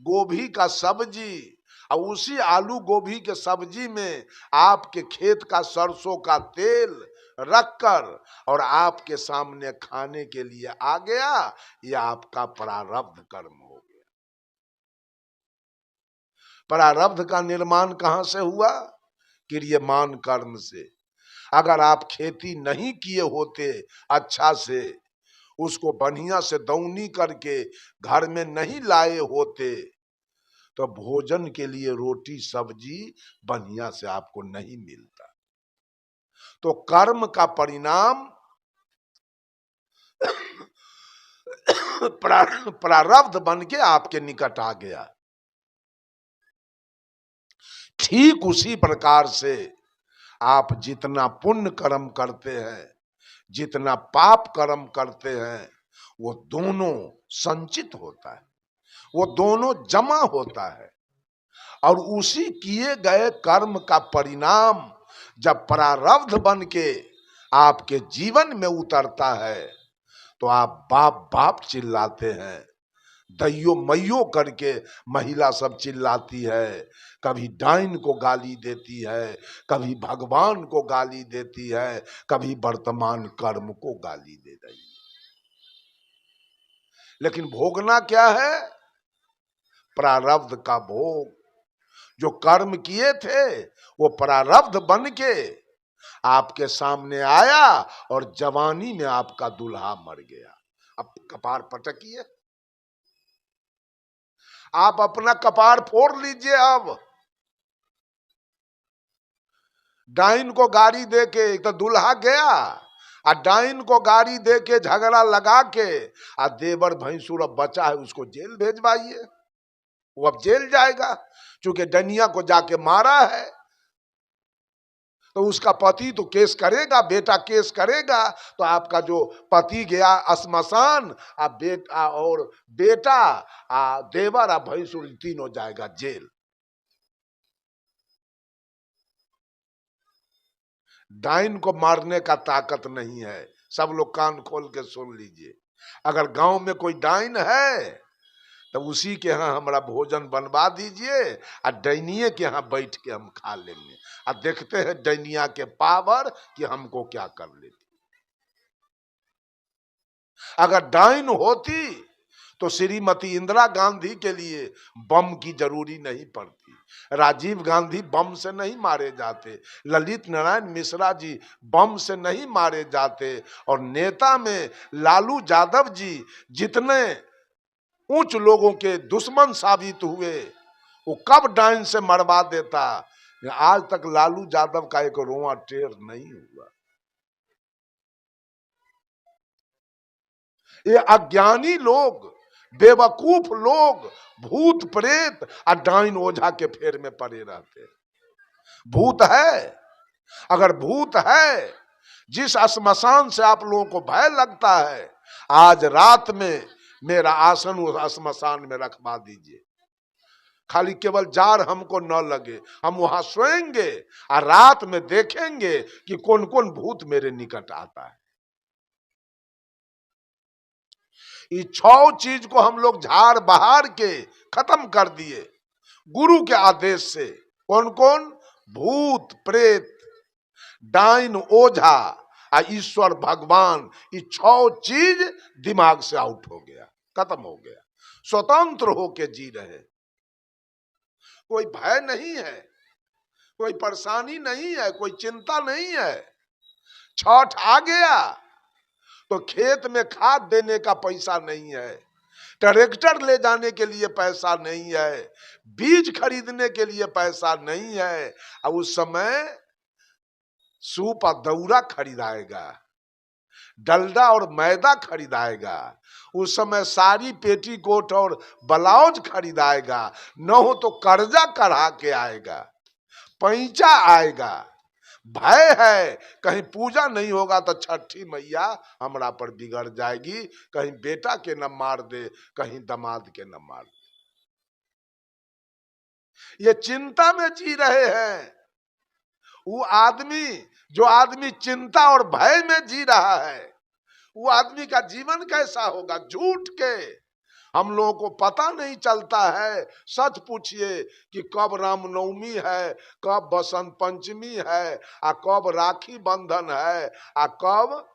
गोभी का सब्जी, और उसी आलू गोभी के सब्जी में आपके खेत का सरसों का तेल रखकर और आपके सामने खाने के लिए आ गया। यह आपका प्रारब्ध कर्म हो गया। प्रारब्ध का निर्माण कहां से हुआ? क्रियमान कर्म से। अगर आप खेती नहीं किए होते अच्छा से, उसको बढ़िया से दौनी करके घर में नहीं लाए होते, तो भोजन के लिए रोटी सब्जी बढ़िया से आपको नहीं मिलता। तो कर्म का परिणाम प्रारब्ध बन के आपके निकट आ गया। ठीक उसी प्रकार से आप जितना पुण्य कर्म करते हैं, जितना पाप कर्म करते हैं, वो दोनों संचित होता है, वो दोनों जमा होता है। और उसी किए गए कर्म का परिणाम जब प्रारब्ध बन के आपके जीवन में उतरता है, तो आप बाप बाप चिल्लाते हैं, दैयो मैयो करके महिला सब चिल्लाती है, कभी डाइन को गाली देती है, कभी भगवान को गाली देती है, कभी वर्तमान कर्म को गाली दे रही है। लेकिन भोगना क्या है? प्रारब्ध का भोग। जो कर्म किए थे वो प्रारब्ध बन के आपके सामने आया और जवानी में आपका दूल्हा मर गया। अब कपार पटकिए, आप अपना कपार फोड़ लीजिए। अब डाइन को गाड़ी दे के तो दूल्हा गया, और डाइन को गाड़ी दे के झगड़ा लगा के और देवर भैंसुर अब बचा है, उसको जेल भेजवाइए। वो अब जेल जाएगा, क्योंकि डनिया को जाके मारा है। तो उसका पति तो केस करेगा, बेटा केस करेगा, तो आपका जो पति गया श्मशान, और बेटा देवर और भैंसुर तीनों जाएगा जेल। डाइन को मारने का ताकत नहीं है। सब लोग कान खोल के सुन लीजिए। अगर गांव में कोई डाइन है तो उसी के यहाँ हमारा भोजन बनवा दीजिए, और डैनिये के यहाँ बैठ के हम खा लेंगे, और देखते हैं डैनिया के पावर कि हमको क्या कर लेती। अगर डाइन होती तो श्रीमती इंदिरा गांधी के लिए बम की जरूरी नहीं पड़ती, राजीव गांधी बम से नहीं मारे जाते, ललित नारायण मिश्रा जी बम से नहीं मारे जाते, और नेता में लालू यादव जी जितने उच्च लोगों के दुश्मन साबित हुए, वो कब डाइन से मरवा देता। आज तक लालू यादव का एक रोआ टेढ़ नहीं हुआ। ये अज्ञानी लोग, बेवकूफ लोग भूत प्रेत और डाइन ओझा के फेर में पड़े रहते। भूत है, अगर भूत है, जिस श्मशान से आप लोगों को भय लगता है, आज रात में मेरा आसन उस श्मशान में रखवा दीजिए। खाली केवल जार हमको न लगे, हम वहां सोएंगे और रात में देखेंगे कि कौन कौन भूत मेरे निकट आता है। ये 6 चीज को हम लोग झाड़ बहार के खत्म कर दिए गुरु के आदेश से। कौन कौन? भूत प्रेत, डाइन ओझा और ईश्वर भगवान। ये 6 चीज दिमाग से आउट हो गया, खत्म हो गया। स्वतंत्र होके जी रहे, कोई भय नहीं है, कोई परेशानी नहीं है, कोई चिंता नहीं है। छठ आ गया तो खेत में खाद देने का पैसा नहीं है, ट्रैक्टर ले जाने के लिए पैसा नहीं है, बीज खरीदने के लिए पैसा नहीं है। और उस समय सूप और दौरा खरीदाएगा, डलडा और मैदा खरीदाएगा, उस समय साड़ी पेटीकोट और ब्लाउज खरीदाएगा, न हो तो कर्जा कढ़ा के आएगा, पैंचा आएगा। भय है कहीं पूजा नहीं होगा तो छठी मैया हमरा पर बिगड़ जाएगी, कहीं बेटा के न मार दे, कहीं दामाद के न मार दे। ये चिंता में जी रहे हैं। वो आदमी जो आदमी चिंता और भय में जी रहा है, वो आदमी का जीवन कैसा होगा? झूठ के हम लोगों को पता नहीं चलता है। सच पूछिए कि कब रामनवमी है, कब बसंत पंचमी है, आ कब राखी बंधन है, आ कब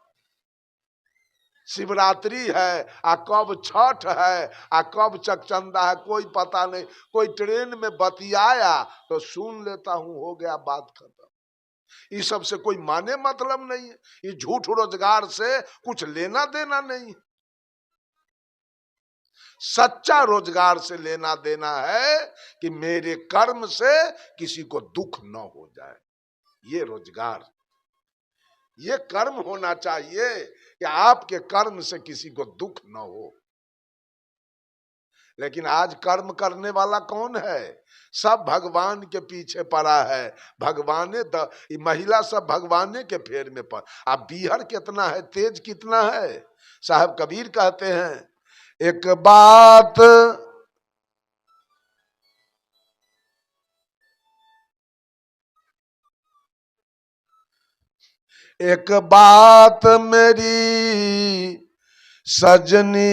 शिवरात्रि है, आ कब छठ है, आ कब चकचंदा है, कोई पता नहीं। कोई ट्रेन में बतियाया तो सुन लेता हूं, हो गया बात खत्म। इस सब से कोई माने मतलब नहीं है। ये झूठ रोजगार से कुछ लेना देना नहीं। सच्चा रोजगार से लेना देना है कि मेरे कर्म से किसी को दुख न हो जाए। ये रोजगार, ये कर्म होना चाहिए कि आपके कर्म से किसी को दुख न हो। लेकिन आज कर्म करने वाला कौन है? सब भगवान के पीछे पड़ा है। भगवाने महिला सब भगवाने के फेर में पड़। अब बीहर कितना है, तेज कितना है। साहब कबीर कहते हैं, एक बात एक बात मेरी सजनी,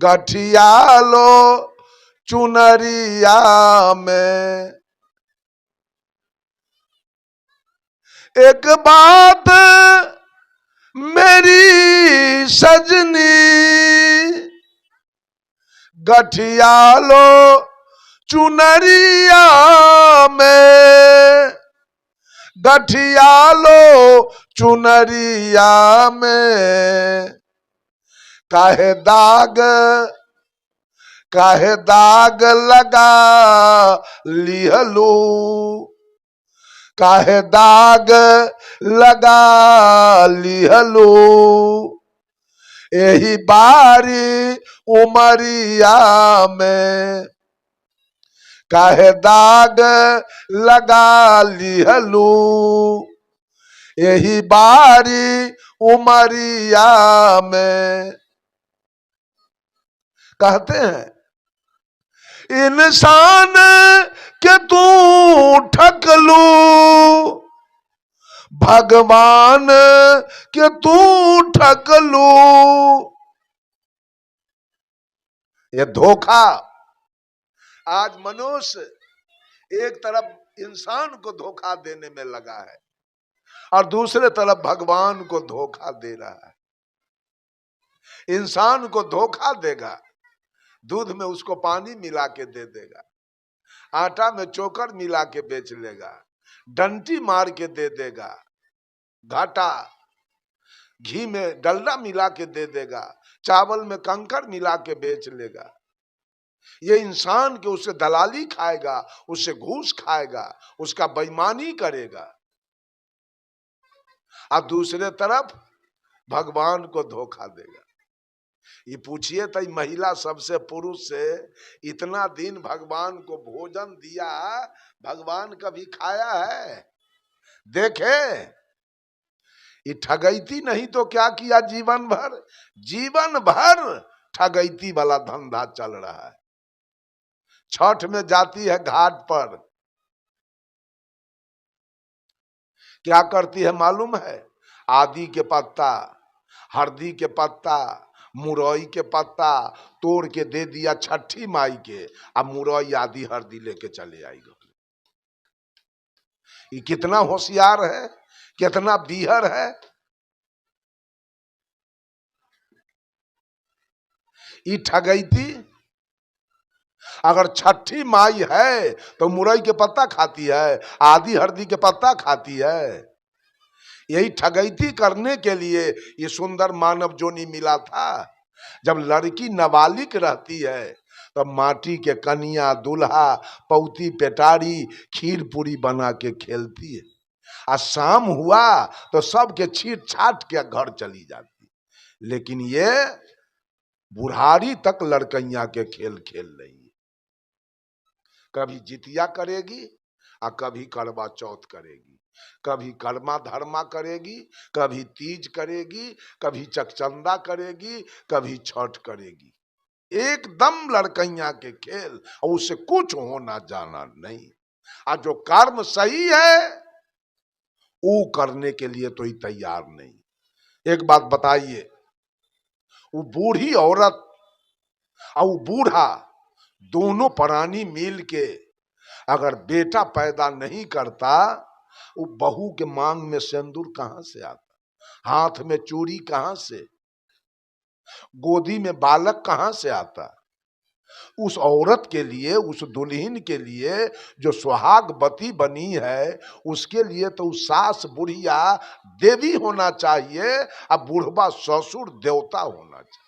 गठिया लो चुनरिया में। एक बात मेरी सजनी, गठिया लो चुनरिया में, गठिया लो चुनरिया में। काहे दाग लगा लिहलू, काहे दाग लगा लिहलू। यही बारी उमरिया में, काहे दाग लगा लिहलू। यही बारी उमरिया में। कहते हैं, इंसान के तू ठकलू, भगवान के तू ठकलू। ये धोखा। आज मनुष्य एक तरफ इंसान को धोखा देने में लगा है और दूसरे तरफ भगवान को धोखा दे रहा है। इंसान को धोखा देगा, दूध में उसको पानी मिला के दे देगा, आटा में चोकर मिला के बेच लेगा, डंटी मार के दे देगा, घाटा घी में डलडा मिला के दे देगा, चावल में कंकर मिला के बेच लेगा। ये इंसान के उससे दलाली खाएगा, उससे घूस खाएगा, उसका बेईमानी करेगा। और दूसरे तरफ भगवान को धोखा देगा। ये पूछिए तो महिला सबसे पुरुष से इतना दिन भगवान को भोजन दिया, भगवान कभी खाया है? देखे, ये ठगैती नहीं तो क्या किया जीवन भर? जीवन भर ठगैती वाला धंधा चल रहा है। छठ में जाती है घाट पर, क्या करती है मालूम है? आदी के पत्ता, हल्दी के पत्ता, मुरई के पत्ता तोड़ के दे दिया छठी माई के, अब मुरई आदि हल्दी लेके चले आई। ये कितना होशियार है, कितना बीहर है। ये ठगैती। अगर छठी माई है तो मुरई के पत्ता खाती है, आदि हल्दी के पत्ता खाती है। यही ठगैती करने के लिए ये सुंदर मानव जोनी मिला था। जब लड़की नाबालिग रहती है तो माटी के कनिया, दूल्हा, पौती, पेटारी, खीर पूरी बना के खेलती है। और शाम हुआ तो सबके छीट छाट के घर चली जाती। लेकिन ये बुढ़ारी तक लड़कैया के खेल खेल रही है। कभी जितिया करेगी और कभी करवा चौथ करेगी, कभी कर्मा धर्मा करेगी, कभी तीज करेगी, कभी चकचंदा करेगी, कभी छठ करेगी। एकदम लड़कैया के खेल, और उससे कुछ होना जाना नहीं। और जो कर्म सही है वो करने के लिए तो ही तैयार नहीं। एक बात बताइए, वो बूढ़ी औरत और वो बूढ़ा दोनों प्राणी मिल के अगर बेटा पैदा नहीं करता, वो बहू के मांग में सिंदूर कहां से आता, हाथ में चूड़ी कहां से, गोदी में बालक कहां से आता। उस औरत के लिए, उस दुल्हन के लिए जो सुहागवती बनी है, उसके लिए तो उस सास बुढ़िया देवी होना चाहिए और बुढ़वा ससुर देवता होना चाहिए।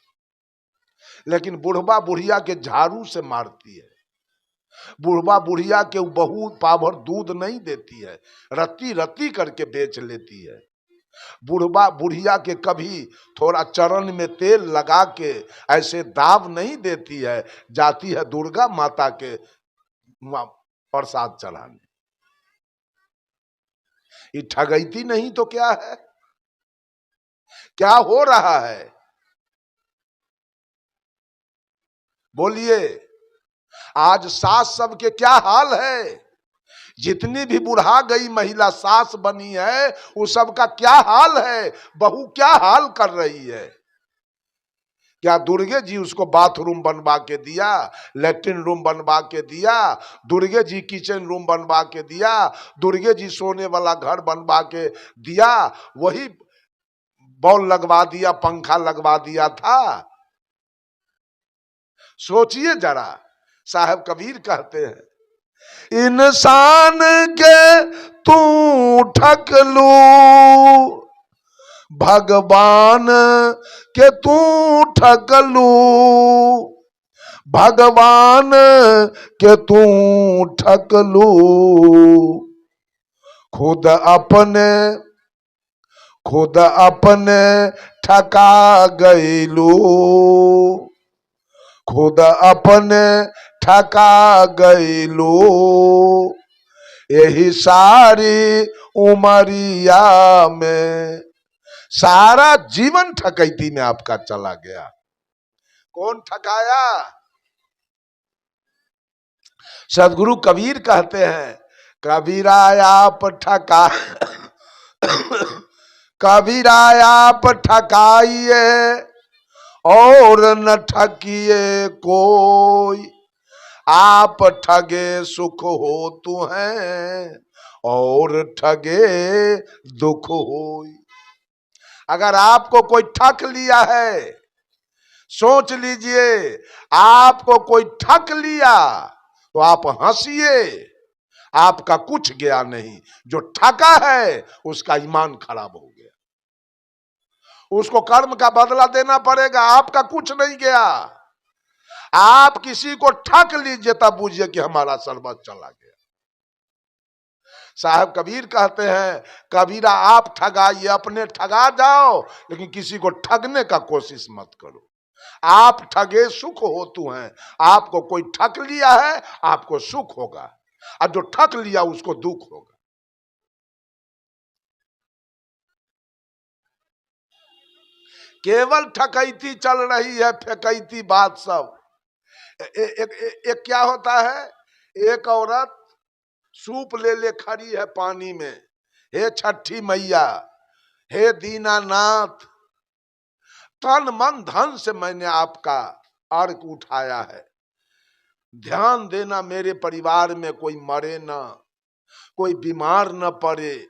लेकिन बुढ़वा बुढ़िया के झाड़ू से मारती है, बुढ़वा बुढ़िया के बहू पाभर दूध नहीं देती है, रत्ती रत्ती करके बेच लेती है। बुढ़वा बुढ़िया के कभी थोड़ा चरण में तेल लगा के ऐसे दाव नहीं देती है, जाती है दुर्गा माता के प्रसाद चढ़ाने। ये ठगैती नहीं तो क्या है? क्या हो रहा है बोलिए। आज सास सबके क्या हाल है, जितनी भी बुढ़ा गई महिला सास बनी है वो सबका क्या हाल है, बहू क्या हाल कर रही है। क्या दुर्गे जी उसको बाथरूम बनवा के दिया, लेट्रिन रूम बनवा के दिया, दुर्गे जी किचन रूम बनवा के दिया, दुर्गे जी सोने वाला घर बनवा के दिया, वही बॉल लगवा दिया, पंखा लगवा दिया था। सोचिए जरा, साहब कबीर कहते हैं, इंसान के तू ठक लू, भगवान के तू ठक लू, भगवान के तू ठक लू, खुद अपने ठका गईलू, खुद अपने ठका गईलू, यही सारी उमरिया में, सारा जीवन ठकैती में आपका चला गया। कौन ठकाया? सदगुरु कबीर कहते हैं, कबीरा आप ठका कबीरा आप ठकाइए और न ठकिए कोई, आप ठगे सुख हो तू हैं और ठगे दुख हो। अगर आपको कोई ठग लिया है, सोच लीजिए, आपको कोई ठग लिया तो आप हंसिए, आपका कुछ गया नहीं। जो ठगा है उसका ईमान खराब हो गया, उसको कर्म का बदला देना पड़ेगा, आपका कुछ नहीं गया। आप किसी को ठग लीजिए तब बुझिए कि हमारा सर्वस्व चला गया। साहब कबीर कहते हैं, कबीरा आप ठगाइए, अपने ठगा जाओ लेकिन किसी को ठगने का कोशिश मत करो। आप ठगे सुख हो तू हैं, आपको कोई ठग लिया है आपको सुख होगा, और जो ठग लिया उसको दुख होगा। केवल ठकैती चल रही है, फेकैती बात सब। एक क्या होता है, एक औरत सूप ले खड़ी है पानी में, हे छठी मैया, हे दीनानाथ, तन मन धन से मैंने आपका अर्घ उठाया है, ध्यान देना मेरे परिवार में कोई मरे ना, कोई बीमार न पड़े,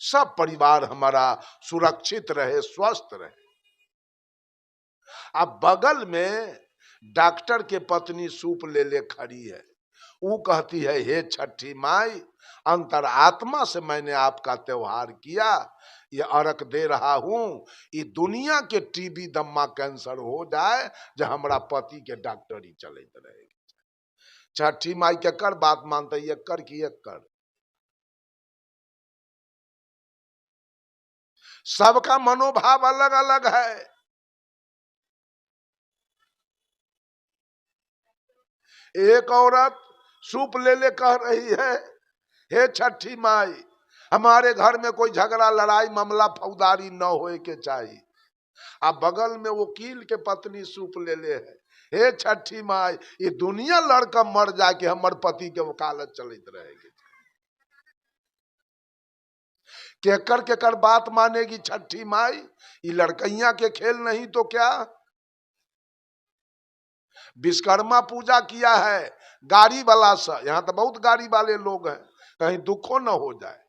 सब परिवार हमारा सुरक्षित रहे, स्वस्थ रहे। अब बगल में डॉक्टर के पत्नी सूप ले खड़ी है, वो कहती है, हे छठी माई, अंतरात्मा से मैंने आपका त्योहार किया, ये अर्घ दे रहा हूं, ये दुनिया के टीबी दम्मा कैंसर हो जाए जो हमारा पति के डॉक्टरी चलते रहेगी। छठी माई के कर बात मानते, एक कर की एक कर। सबका मनोभाव अलग अलग है। एक औरत सूप ले कह रही है, हे छठी माई, हमारे घर में कोई झगड़ा लड़ाई मामला फौजदारी न होए के चाहिए। अब बगल में वकील के पत्नी सूप ले है, हे छठी माई, ये दुनिया लड़का मर जाके हमर पति के वकालत चलते रहेगी। केकर बात मानेगी छठी माई? ये लड़कैया के खेल नहीं तो क्या? विश्वकर्मा पूजा किया है गाड़ी वाला सा, यहाँ तो बहुत गाड़ी वाले लोग हैं, कहीं दुखो न हो जाए।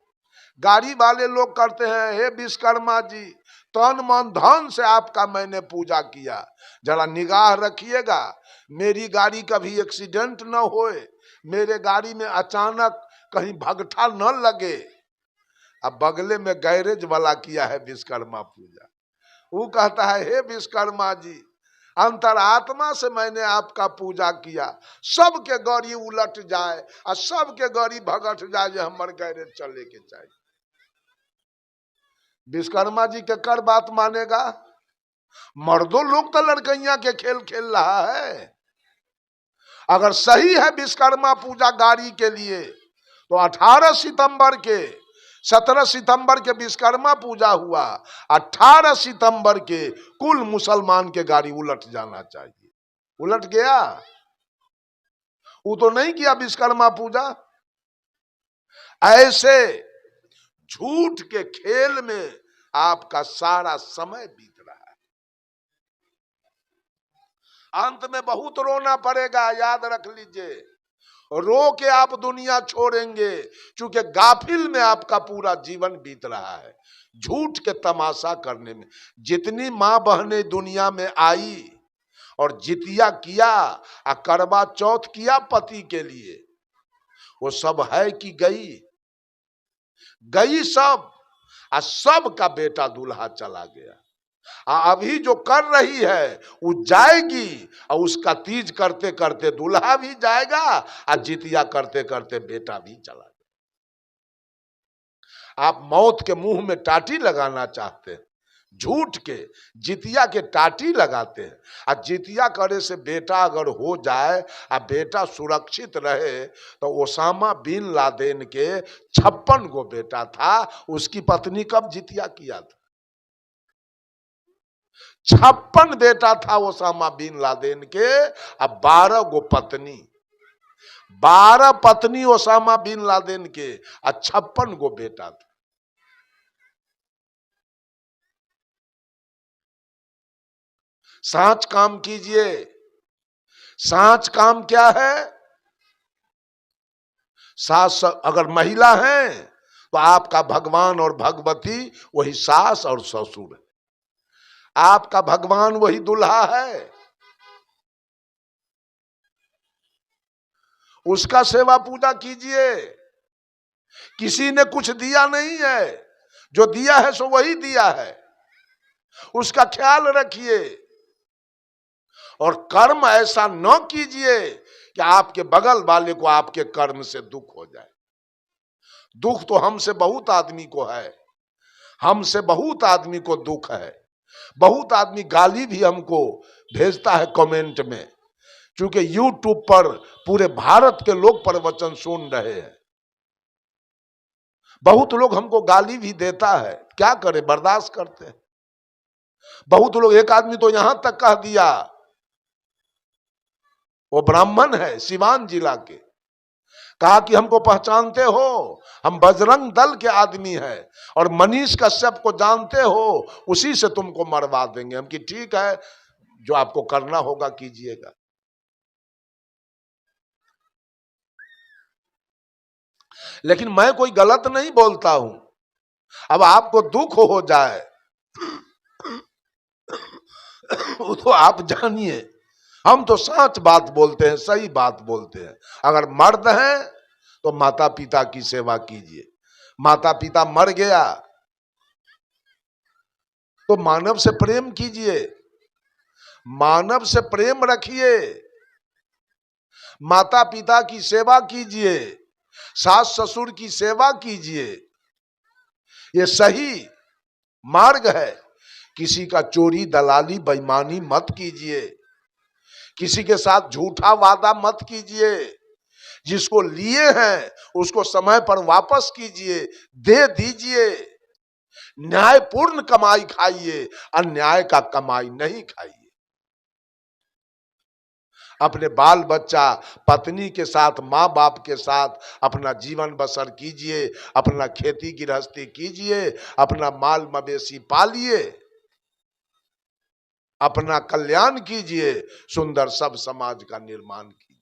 गाड़ी वाले लोग करते हैं, हे विश्वकर्मा जी, तन मन धन से आपका मैंने पूजा किया, जरा निगाह रखिएगा मेरी गाड़ी कभी एक्सीडेंट न होए, मेरे गाड़ी में अचानक कहीं भगठा न लगे। अब बगले में गैरेज वाला किया है विश्वकर्मा पूजा, वो कहता है, हे विश्वकर्मा जी, अंतरात्मा से मैंने आपका पूजा किया, सबके गाड़ी उलट जाए और सबके गाड़ी भगट जाए, जो हमारे गैरेज चले के चाहिए। विश्वकर्मा जी के कर बात मानेगा? मर्दों लोग तो लड़कैया के खेल खेल रहा है। अगर सही है विश्वकर्मा पूजा गाड़ी के लिए, तो 18 सितंबर के 17 सितंबर के विश्वकर्मा पूजा हुआ, 18 सितंबर के कुल मुसलमान के गाड़ी उलट जाना चाहिए। उलट गया? वो तो नहीं किया विश्वकर्मा पूजा। ऐसे झूठ के खेल में आपका सारा समय बीत रहा है। अंत में बहुत रोना पड़ेगा, याद रख लीजिए। रो के आप दुनिया छोड़ेंगे, क्योंकि गाफिल में आपका पूरा जीवन बीत रहा है, झूठ के तमाशा करने में। जितनी माँ बहनें दुनिया में आई और जितिया किया और करवा चौथ किया पति के लिए, वो सब है कि गई? गई सब, और सब का बेटा दूल्हा चला गया। अभी जो कर रही है वो जाएगी, और उसका तीज करते करते दूल्हा भी जाएगा और जितिया करते करते बेटा भी चला जाएगा। आप मौत के मुंह में टाटी लगाना चाहते हैं, झूठ के जितिया के टाटी लगाते हैं। और जितिया करे से बेटा अगर हो जाए और बेटा सुरक्षित रहे, तो ओसामा बिन लादेन के 56 गो बेटा था, उसकी पत्नी कब जितिया किया था? 56 बेटा था ओसामा बिन लादेन के, अब 12 गो पत्नी, 12 पत्नी ओसामा बिन लादेन के और 56 गो बेटा था। सांच काम कीजिए। सांच काम क्या है? सास अगर महिला है तो आपका भगवान और भगवती वही सास और ससुर है, आपका भगवान वही दूल्हा है। उसका सेवा पूजा कीजिए। किसी ने कुछ दिया नहीं है, जो दिया है सो वही दिया है, उसका ख्याल रखिए। और कर्म ऐसा न कीजिए कि आपके बगल वाले को आपके कर्म से दुख हो जाए। दुख तो हमसे बहुत आदमी को है, हमसे बहुत आदमी को दुख है। बहुत आदमी गाली भी हमको भेजता है कमेंट में, क्योंकि यूट्यूब पर पूरे भारत के लोग प्रवचन सुन रहे हैं। बहुत लोग हमको गाली भी देता है, क्या करें, बर्दाश्त करते हैं। बहुत लोग, एक आदमी तो यहां तक कह दिया, वो ब्राह्मण है सिवान जिला के, कहा कि हमको पहचानते हो, हम बजरंग दल के आदमी हैं और मनीष कश्यप को जानते हो, उसी से तुमको मरवा देंगे हम। कि ठीक है, जो आपको करना होगा कीजिएगा। लेकिन मैं कोई गलत नहीं बोलता हूं। अब आपको दुख हो जाए वो तो आप जानिए, हम तो सच बात बोलते हैं, सही बात बोलते हैं। अगर मर्द हैं तो माता पिता की सेवा कीजिए। माता पिता मर गया तो मानव से प्रेम कीजिए, मानव से प्रेम रखिए, माता पिता की सेवा कीजिए, सास ससुर की सेवा कीजिए। ये सही मार्ग है। किसी का चोरी दलाली बेईमानी मत कीजिए, किसी के साथ झूठा वादा मत कीजिए। जिसको लिए हैं उसको समय पर वापस कीजिए, दे दीजिए। न्यायपूर्ण कमाई खाइए, अन्याय का कमाई नहीं खाइए। अपने बाल बच्चा पत्नी के साथ, माँ बाप के साथ अपना जीवन बसर कीजिए, अपना खेती गृहस्थी कीजिए, अपना माल मवेशी पालिए, अपना कल्याण कीजिए, सुंदर सब समाज का निर्माण कीजिए।